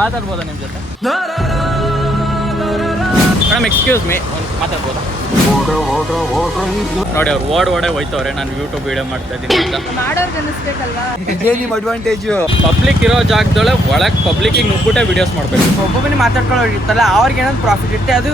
ಮಾತಾಡ್ಬೋದಾ ನಿಮ್ಮ ಜೊತೆ? Madam excuse me, ಮಾತಾಡ್ಬೋದಾ? ನೋಡಿ ಅವ್ರು ಓಡೇ ಹೋಯ್ತವ್ರೆ, ನಾನು ಯೂಟ್ಯೂಬ್ ವಿಡಿಯೋ ಮಾಡ್ತಾ ಇದ್ದೀನಿ ಅಂತ. ಇದೇ ನಿಮ್ಮ ಅಡ್ವಾಂಟೇಜ್. ಪಬ್ಲಿಕ್ ಇರೋ ಜಾಗದೊಳೆ ಒಳಗೆ ಪಬ್ಲಿಕ್ಕಿಗೆ ನುಗ್ಬಿಟ್ಟೆ ವಿಡಿಯೋಸ್ ಮಾಡಬೇಕು. ಒಬ್ಬೊಬ್ಬನೇ ಮಾತಾಡ್ಕೊಳ್ಳೋಗಿರ್ತಲ್ಲ, ಅವ್ರಿಗೆ ಏನಾದ್ರು ಪ್ರಾಫಿಟ್ ಇರುತ್ತೆ, ಅದು